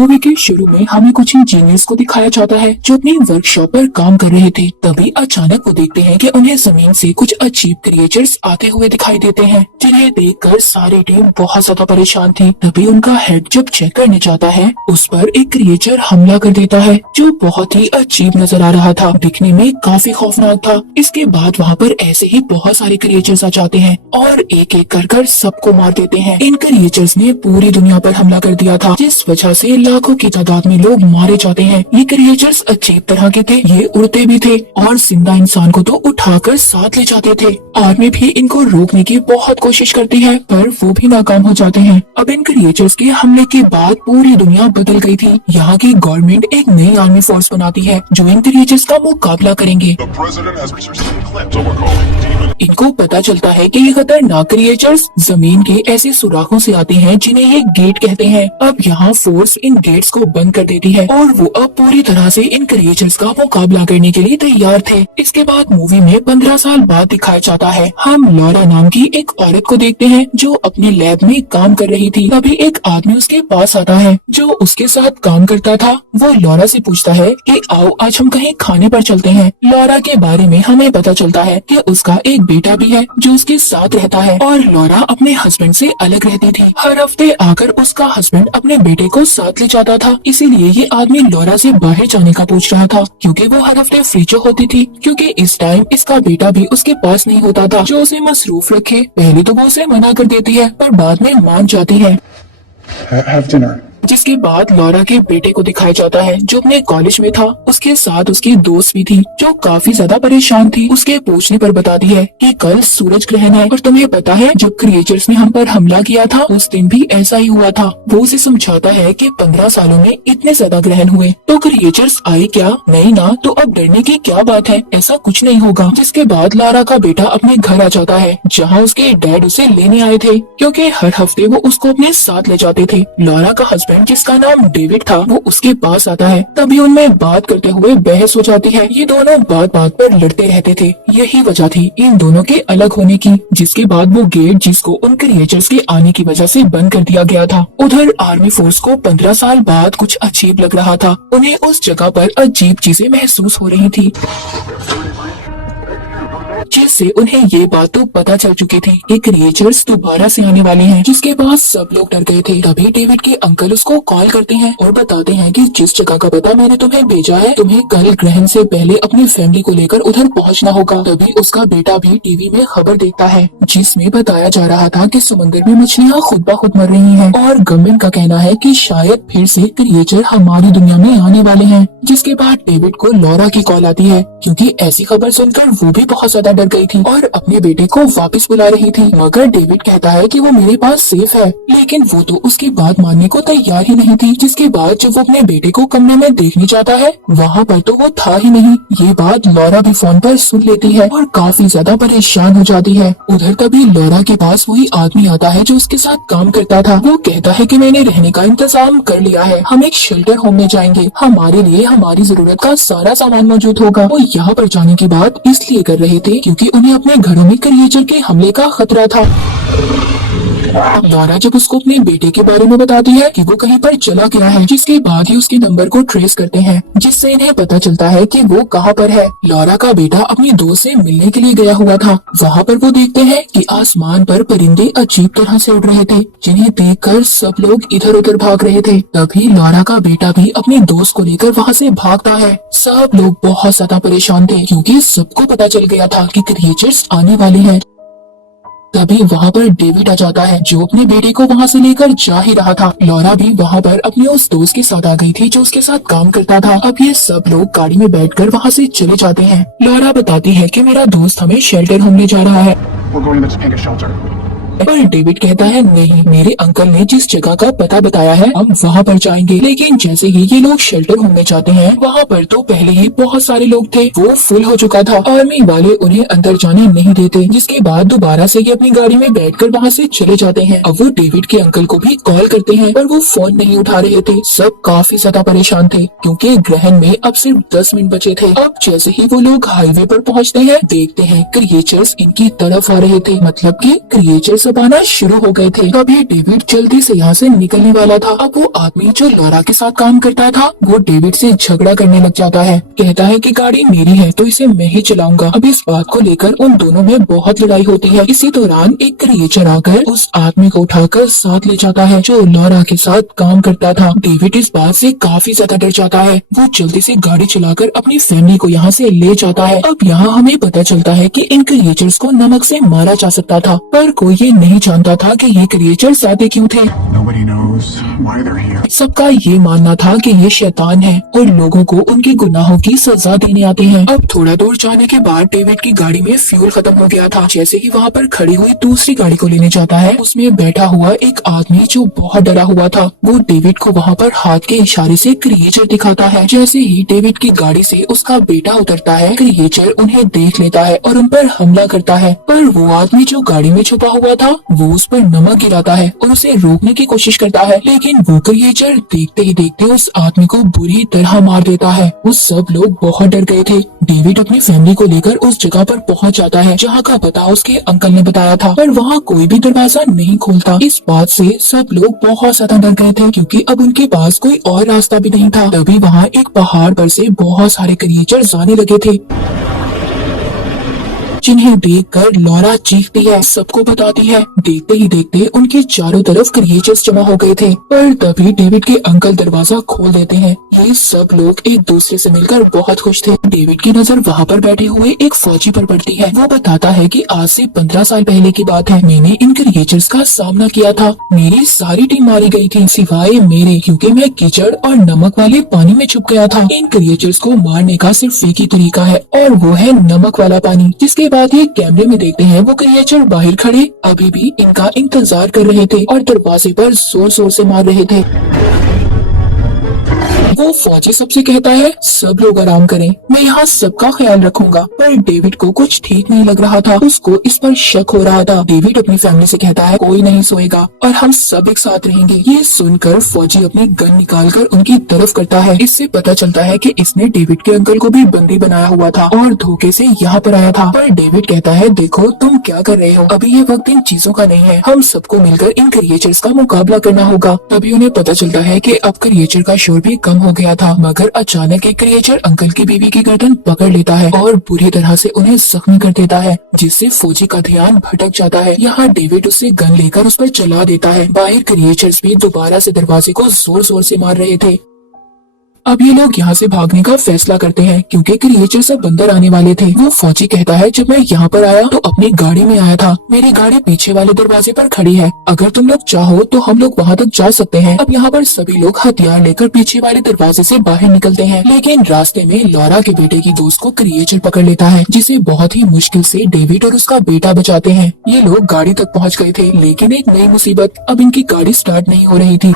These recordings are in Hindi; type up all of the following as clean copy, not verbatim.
मूवी के शुरू में हमें कुछ इंजीनियर्स को दिखाया जाता है जो अपनी वर्कशॉप पर काम कर रहे थे। तभी अचानक वो देखते हैं कि उन्हें जमीन से कुछ अजीब क्रिएचर्स आते हुए दिखाई देते हैं, जिन्हें देखकर सारी टीम बहुत ज्यादा परेशान थी। तभी उनका हेड जब चेक करने जाता है, उस पर एक क्रिएचर हमला कर देता है जो बहुत ही अजीब नजर आ रहा था, दिखने में काफी खौफनाक था। इसके बाद वहाँ पर ऐसे ही बहुत सारे क्रिएचर्स आ जाते हैं और एक एक कर सबको मार देते हैं। इन क्रिएचर्स ने पूरी दुनिया पर हमला कर दिया था, जिस वजह से लाखों की तादाद में लोग मारे जाते हैं। ये क्रिएचर्स अजीब तरह के थे, ये उड़ते भी थे और जिंदा इंसान को तो उठाकर साथ ले जाते थे। आर्मी भी इनको रोकने की बहुत कोशिश करती है, पर वो भी नाकाम हो जाते हैं। अब इन क्रिएचर्स के हमले के बाद पूरी दुनिया बदल गई थी। यहाँ की गवर्नमेंट एक नई आर्मी फोर्स बनाती है जो इन क्रिएचर्स का मुकाबला करेंगे। इनको पता चलता है कि ये खतरनाक क्रिएचर्स जमीन के ऐसे सुराखों से आते हैं जिन्हें ये गेट कहते हैं। अब यहाँ फोर्स इन गेट्स को बंद कर देती है और वो अब पूरी तरह से इन क्रिएचर्स का मुकाबला करने के लिए तैयार थे। इसके बाद मूवी में 15 साल बाद दिखाया जाता है। हम लॉरा नाम की एक औरत को देखते हैं जो अपने लैब में काम कर रही थी। तभी एक आदमी उसके पास आता है जो उसके साथ काम करता था। वो लॉरा से पूछता है कि आओ आज हम कहीं खाने पर चलते हैं। लॉरा के बारे में हमें पता चलता है कि उसका एक बेटा भी है जो उसके साथ रहता है और लॉरा अपने हस्बैंड से अलग रहती थी। हर हफ्ते आकर उसका हस्बैंड अपने बेटे को साथ ले जाता था, इसीलिए ये आदमी लॉरा से बाहर जाने का पूछ रहा था क्योंकि वो हर हफ्ते फ्री जो होती थी। क्योंकि इस टाइम इसका बेटा भी उसके पास नहीं होता था जो उसे मसरूफ रखे। पहले तो वो उसे मना कर देती है पर बाद में मान जाती है। Have dinner. जिसके बाद लॉरा के बेटे को दिखाया जाता है जो अपने कॉलेज में था। उसके साथ उसकी दोस्त भी थी जो काफी ज्यादा परेशान थी। उसके पूछने पर बताती है कि कल सूरज ग्रहण है और तुम्हें पता है जब क्रिएचर्स ने हम पर हमला किया था उस दिन भी ऐसा ही हुआ था। वो उसे समझाता है कि 15 सालों में इतने ज्यादा ग्रहण हुए तो क्रिएचर्स आए क्या? नहीं ना, तो अब डरने की क्या बात है, ऐसा कुछ नहीं होगा। जिसके बाद लॉरा का बेटा अपने घर आ जाता है जहाँ उसके डैड उसे लेने आए थे क्योंकि हर हफ्ते वो उसको अपने साथ ले जाते थे। लॉरा का हस्बैंड जिसका नाम डेविड था वो उसके पास आता है। तभी उनमें बात करते हुए बहस हो जाती है। ये दोनों बात बात पर लड़ते रहते थे, यही वजह थी इन दोनों के अलग होने की। जिसके बाद वो गेट जिसको उन क्रिएचर्स के आने की वजह से बंद कर दिया गया था। उधर आर्मी फोर्स को 15 साल बाद कुछ अजीब लग रहा था। उन्हें उस जगह पर अजीब चीजें महसूस हो रही थी जिससे उन्हें ये बात तो पता चल चुकी थी कि क्रिएचर्स दोबारा से आने वाले हैं। जिसके बाद सब लोग डर गए थे। तभी डेविड के अंकल उसको कॉल करते हैं और बताते हैं कि जिस जगह का पता मैंने तुम्हें भेजा है तुम्हें कल ग्रहण से पहले अपनी फैमिली को लेकर उधर पहुंचना होगा। तभी उसका बेटा भी टीवी में खबर देखता है जिसमें बताया जा रहा था कि समंदर में मछलियाँ खुद ब खुद मर रही हैं और गवर्नमेंट का कहना है कि शायद फिर से क्रिएचर हमारी दुनिया में आने वाले हैं। जिसके बाद डेविड को लॉरा की कॉल आती है क्योंकि ऐसी खबर सुनकर वो भी बहुत ज्यादा डर गई थी और अपने बेटे को वापस बुला रही थी। मगर डेविड कहता है कि वो मेरे पास सेफ है, लेकिन वो तो उसकी बात मानने को तैयार ही नहीं थी। जिसके बाद जब वो अपने बेटे को कमरे में देखने जाता है वहाँ पर तो वो था ही नहीं। ये बात लॉरा भी फोन पर सुन लेती है और काफी ज्यादा परेशान हो जाती है। उधर तभी लॉरा के पास वही आदमी आता है जो उसके साथ काम करता था। वो कहता है कि मैंने रहने का इंतजाम कर लिया है, हम एक शेल्टर होम में जाएंगे, हमारे लिए हमारी जरूरत का सारा सामान मौजूद होगा। वो यहाँ पर जाने की बात इसलिए कर रहे थे क्योंकि उन्हें अपने घरों में क्रिएचर के हमले का खतरा था। लॉरा जब उसको अपने बेटे के बारे में बताती है कि वो कहीं पर चला गया है, जिसके बाद ही उसके नंबर को ट्रेस करते हैं जिससे इन्हें पता चलता है कि वो कहाँ पर है। लॉरा का बेटा अपनी दोस्त से मिलने के लिए गया हुआ था। वहाँ पर वो देखते हैं कि आसमान पर परिंदे अजीब तरह से उड़ रहे थे जिन्हें देखकर सब लोग इधर उधर भाग रहे थे। तभी लॉरा का बेटा भी अपनी दोस्त को लेकर वहाँ से भागता है। सब लोग बहुत ज्यादा परेशान थे क्योंकि सबको पता चल गया था कि क्रिएचर्स आने वाले हैं। तभी वहाँ पर डेविड आ जाता है जो अपने बेटे को वहाँ से लेकर जा ही रहा था। लॉरा भी वहाँ पर अपने उस दोस्त के साथ आ गई थी जो उसके साथ काम करता था। अब ये सब लोग गाड़ी में बैठकर वहाँ से चले जाते हैं। लॉरा बताती है कि मेरा दोस्त हमें शेल्टर होम ले जा रहा है We're going to Topanga Shelter. पर डेविड कहता है नहीं, मेरे अंकल ने जिस जगह का पता बताया है हम वहाँ पर जाएंगे। लेकिन जैसे ही ये लोग शेल्टर होम में जाते हैं वहाँ पर तो पहले ही बहुत सारे लोग थे, वो फुल हो चुका था। आर्मी वाले उन्हें अंदर जाने नहीं देते। जिसके बाद दोबारा से ये अपनी गाड़ी में बैठकर वहाँ से चले जाते हैं। अब वो डेविड के अंकल को भी कॉल करते हैं पर वो फोन नहीं उठा रहे थे। सब काफी ज्यादा परेशान थे क्योंकि ग्रहण में अब सिर्फ 10 मिनट बचे थे। अब जैसे ही वो लोग हाईवे पर पहुँचते हैं देखते हैं क्रिएचर्स इनकी तरफ आ रहे थे, मतलब कि क्रिएचर्स चबाना शुरू हो गए थे। तभी डेविड जल्दी से यहाँ से निकलने वाला था। अब वो आदमी जो लॉरा के साथ काम करता था वो डेविड से झगड़ा करने लग जाता है। कहता है कि गाड़ी मेरी है तो इसे मैं ही चलाऊंगा। अब इस बात को लेकर उन दोनों में बहुत लड़ाई होती है। इसी दौरान एक क्रिएचर आकर उस आदमी को उठाकर साथ ले जाता है जो लॉरा के साथ काम करता था। डेविड इस बात से काफी ज्यादा डर जाता है। वो जल्दी से गाड़ी चलाकर अपनी फैमिली को यहाँ से ले जाता है। अब यहाँ हमें पता चलता है कि इन क्रिएचर्स को नमक से मारा जा सकता था, पर कोई ये नहीं जानता था कि ये क्रिएचर्स आते क्यों थे। Nobody knows why they're here. सबका ये मानना था कि ये शैतान है और लोगों को उनके गुनाहों की सजा देने आते हैं। अब थोड़ा दूर जाने के बाद डेविड की गाड़ी में फ्यूल खत्म हो गया था। जैसे ही वहाँ पर खड़ी हुई दूसरी गाड़ी को लेने जाता है, उसमें बैठा हुआ एक आदमी जो बहुत डरा हुआ था वो डेविड को वहाँ पर हाथ के इशारे से क्रिएचर दिखाता है। जैसे ही डेविड की गाड़ी से उसका बेटा उतरता है, क्रिएचर उन्हें देख लेता है और उन पर हमला करता है। पर वो आदमी जो गाड़ी में छुपा हुआ था वो उस पर नमक गिराता है और उसे रोकने की कोशिश करता है, लेकिन वो क्रिएचर देखते ही देखते उस आदमी को बुरी तरह मार देता है। वो सब लोग बहुत डर गए थे। डेविड अपनी फैमिली को लेकर उस जगह पर पहुंच जाता है जहां का पता उसके अंकल ने बताया था, पर वहां कोई भी दरवाजा नहीं खोलता। इस बात से सब लोग बहुत ज्यादा डर गए थे क्योंकि अब उनके पास कोई और रास्ता भी नहीं था। तभी वहां एक पहाड़ पर से बहुत सारे क्रिएचर आने लगे थे जिन्हें देखकर लॉरा चीखती है, सबको बताती है। देखते ही देखते उनके चारों तरफ क्रिएचर्स जमा हो गए थे, पर तभी डेविड के अंकल दरवाजा खोल देते हैं। ये सब लोग एक दूसरे से मिलकर बहुत खुश थे। डेविड की नजर वहाँ पर बैठे हुए एक फौजी पर पड़ती है। वो बताता है कि आज से 15 साल पहले की बात है, मैंने इन क्रिएचर्स का सामना किया था। मेरी सारी टीम मारी गई थी सिवाय मेरे, क्योंकि मैं कीचड़ और नमक वाले पानी में छुप गया था। इन क्रिएचर्स को मारने का सिर्फ एक ही तरीका है और वो है नमक वाला पानी। जिसके बाद ये कैमरे में देखते हैं वो क्रिएचर बाहर खड़े अभी भी इनका इंतजार कर रहे थे और दरवाजे पर जोर जोर से मार रहे थे। वो फौजी सबसे कहता है, सब लोग आराम करें, मैं यहाँ सबका ख्याल रखूंगा। पर डेविड को कुछ ठीक नहीं लग रहा था, उसको इस पर शक हो रहा था। डेविड अपनी फैमिली से कहता है, कोई नहीं सोएगा और हम सब एक साथ रहेंगे। ये सुनकर फौजी अपनी गन निकालकर उनकी तरफ करता है। इससे पता चलता है कि इसने डेविड के अंकल को भी बंदी बनाया हुआ था और धोखे से यहाँ पर आया था। पर डेविड कहता है, देखो तुम क्या कर रहे हो, अभी ये वक्त इन चीजों का नहीं है, हम सबको मिलकर इन क्रिएचर्स का मुकाबला करना होगा। तभी उन्हें पता चलता है कि अब क्रिएचर का शोर भी कम हो गया था, मगर अचानक एक क्रिएचर अंकल की बीवी की गर्दन पकड़ लेता है और बुरी तरह से उन्हें जख्मी कर देता है, जिससे फौजी का ध्यान भटक जाता है। यहाँ डेविड उससे गन लेकर उस पर चला देता है। बाहर क्रिएचर्स भी दोबारा से दरवाजे को जोर जोर से मार रहे थे। अब ये लोग यहाँ से भागने का फैसला करते हैं क्योंकि क्रिएचर सब अंदर आने वाले थे। वो फौजी कहता है, जब मैं यहाँ पर आया तो अपनी गाड़ी में आया था, मेरी गाड़ी पीछे वाले दरवाजे पर खड़ी है, अगर तुम लोग चाहो तो हम लोग वहाँ तक जा सकते हैं। अब यहाँ पर सभी लोग हथियार लेकर पीछे वाले दरवाजे से बाहर निकलते हैं, लेकिन रास्ते में लॉरा के बेटे की दोस्त को क्रिएचर पकड़ लेता है, जिसे बहुत ही मुश्किल से डेविड और उसका बेटा बचाते हैं। ये लोग गाड़ी तक पहुँच गए थे, लेकिन एक नई मुसीबत, अब इनकी गाड़ी स्टार्ट नहीं हो रही थी।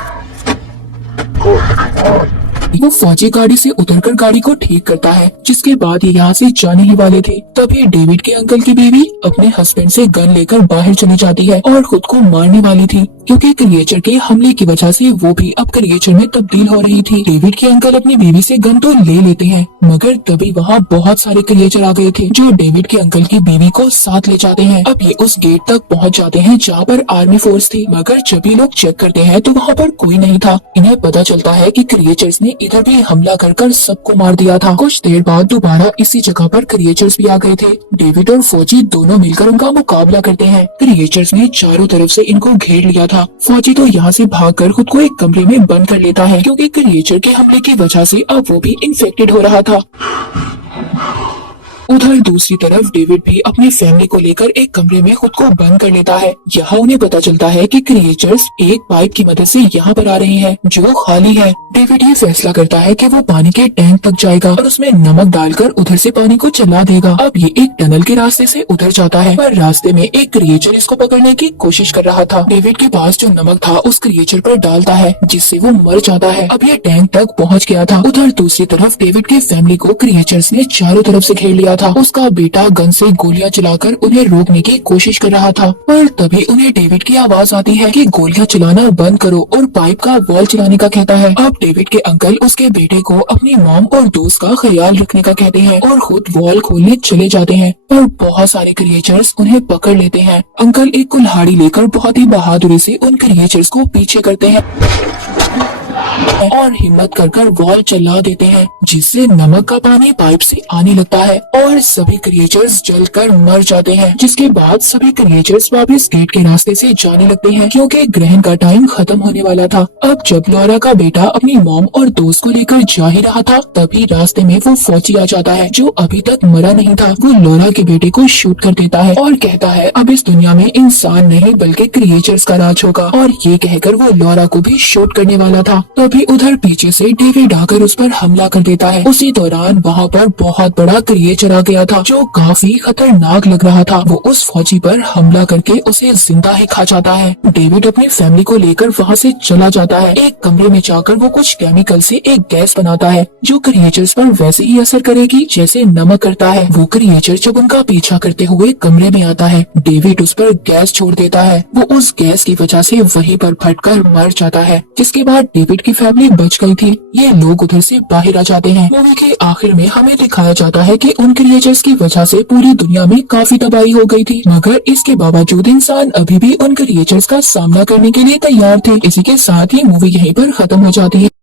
वो फौजी गाड़ी से उतरकर गाड़ी को ठीक करता है, जिसके बाद ये यहाँ से जाने ही वाले थे। तभी डेविड के अंकल की बीवी अपने हस्बैंड से गन लेकर बाहर चली जाती है और खुद को मारने वाली थी, क्योंकि क्रिएचर के हमले की वजह से वो भी अब क्रिएचर में तब्दील हो रही थी। डेविड के अंकल अपनी बीवी से गन तो ले लेते हैं, मगर तभी वहाँ बहुत सारे क्रिएचर आ गए थे जो डेविड के अंकल की बीवी को साथ ले जाते हैं। अब ये उस गेट तक पहुँच जाते हैं जहाँ पर आर्मी फोर्स थी, मगर जब ये लोग चेक करते हैं तो वहाँ पर कोई नहीं था। इन्हें पता चलता है कि क्रिएचर्स ने इधर भी हमला कर सबको मार दिया था। कुछ देर बाद दोबारा इसी जगह पर क्रिएचर्स भी आ गए थे। डेविड और फौजी दोनों मिलकर उनका मुकाबला करते हैं। क्रिएचर्स ने चारों तरफ से इनको घेर लिया था। फौजी तो यहाँ से भागकर खुद को एक कमरे में बंद कर लेता है, क्योंकि क्रिएचर के हमले की वजह से अब वो भी इन्फेक्टेड हो रहा था। उधर दूसरी तरफ डेविड भी अपनी फैमिली को लेकर एक कमरे में खुद को बंद कर लेता है। यहाँ उन्हें पता चलता है कि क्रिएचर्स एक पाइप की मदद से यहाँ पर आ रहे हैं जो खाली है। डेविड ये फैसला करता है कि वो पानी के टैंक तक जाएगा और उसमें नमक डालकर उधर से पानी को चला देगा। अब ये एक टनल के रास्ते से उधर जाता है, पर रास्ते में एक क्रिएचर इसको पकड़ने की कोशिश कर रहा था। डेविड के पास जो नमक था उस क्रिएचर पर डालता है, जिससे वो मर जाता है। अब ये टैंक तक पहुँच गया था। उधर दूसरी तरफ डेविड की फैमिली को क्रिएचर्स ने चारों तरफ से घेर लिया वाला था। उसका बेटा गन से गोलियां चलाकर उन्हें रोकने की कोशिश कर रहा था, पर तभी उन्हें डेविड की आवाज आती है कि गोलियां चलाना बंद करो और पाइप का वॉल चलाने का कहता है। अब डेविड के अंकल उसके बेटे को अपनी मॉम और दोस्त का ख्याल रखने का कहते हैं और खुद वॉल खोलने चले जाते हैं, पर बहुत सारे क्रिएचर्स उन्हें पकड़ लेते हैं। अंकल एक कुल्हाड़ी लेकर बहुत ही बहादुरी से उन क्रिएचर्स को पीछे करते हैं और हिम्मत कर वॉल चला देते हैं, जिससे नमक का पानी पाइप से आने लगता है और सभी क्रिएचर्स जलकर मर जाते हैं। जिसके बाद सभी क्रिएचर्स वापस गेट के रास्ते से जाने लगते हैं, क्योंकि ग्रहण का टाइम खत्म होने वाला था। अब जब लॉरा का बेटा अपनी मॉम और दोस्त को लेकर जा ही रहा था, तभी रास्ते में वो फौजी आ जाता है जो अभी तक मरा नहीं था। वो लॉरा के बेटे को शूट कर देता है और कहता है अब इस दुनिया में इंसान नहीं बल्कि क्रिएचर्स का राज होगा, और ये कहकर वो लॉरा को भी शूट करने वाला था। तभी उधर पीछे से डेविड आकर उस पर हमला कर देता है। उसी दौरान वहाँ पर बहुत बड़ा क्रिएचर आ गया था जो काफी खतरनाक लग रहा था। वो उस फौजी पर हमला करके उसे जिंदा ही खा जाता है। डेविड अपनी फैमिली को लेकर वहाँ से चला जाता है। एक कमरे में जाकर वो कुछ केमिकल से एक गैस बनाता है जो क्रिएचर्स पर वैसे ही असर करेगी जैसे नमक करता है। वो क्रिएचर जब उनका पीछा करते हुए कमरे में आता है, डेविड उस पर गैस छोड़ देता है। वो उस गैस की वजह से वहीं पर फटकर मर जाता है, जिसके बाद डेविड की फैमिली बच गई थी। ये लोग उधर से बाहर आ जाते हैं। मूवी के आखिर में हमें दिखाया जाता है कि उन क्रिएचर्स की वजह से पूरी दुनिया में काफी तबाही हो गई थी, मगर इसके बावजूद इंसान अभी भी उन क्रिएचर्स का सामना करने के लिए तैयार थे। इसी के साथ ही मूवी यहीं पर खत्म हो जाती है।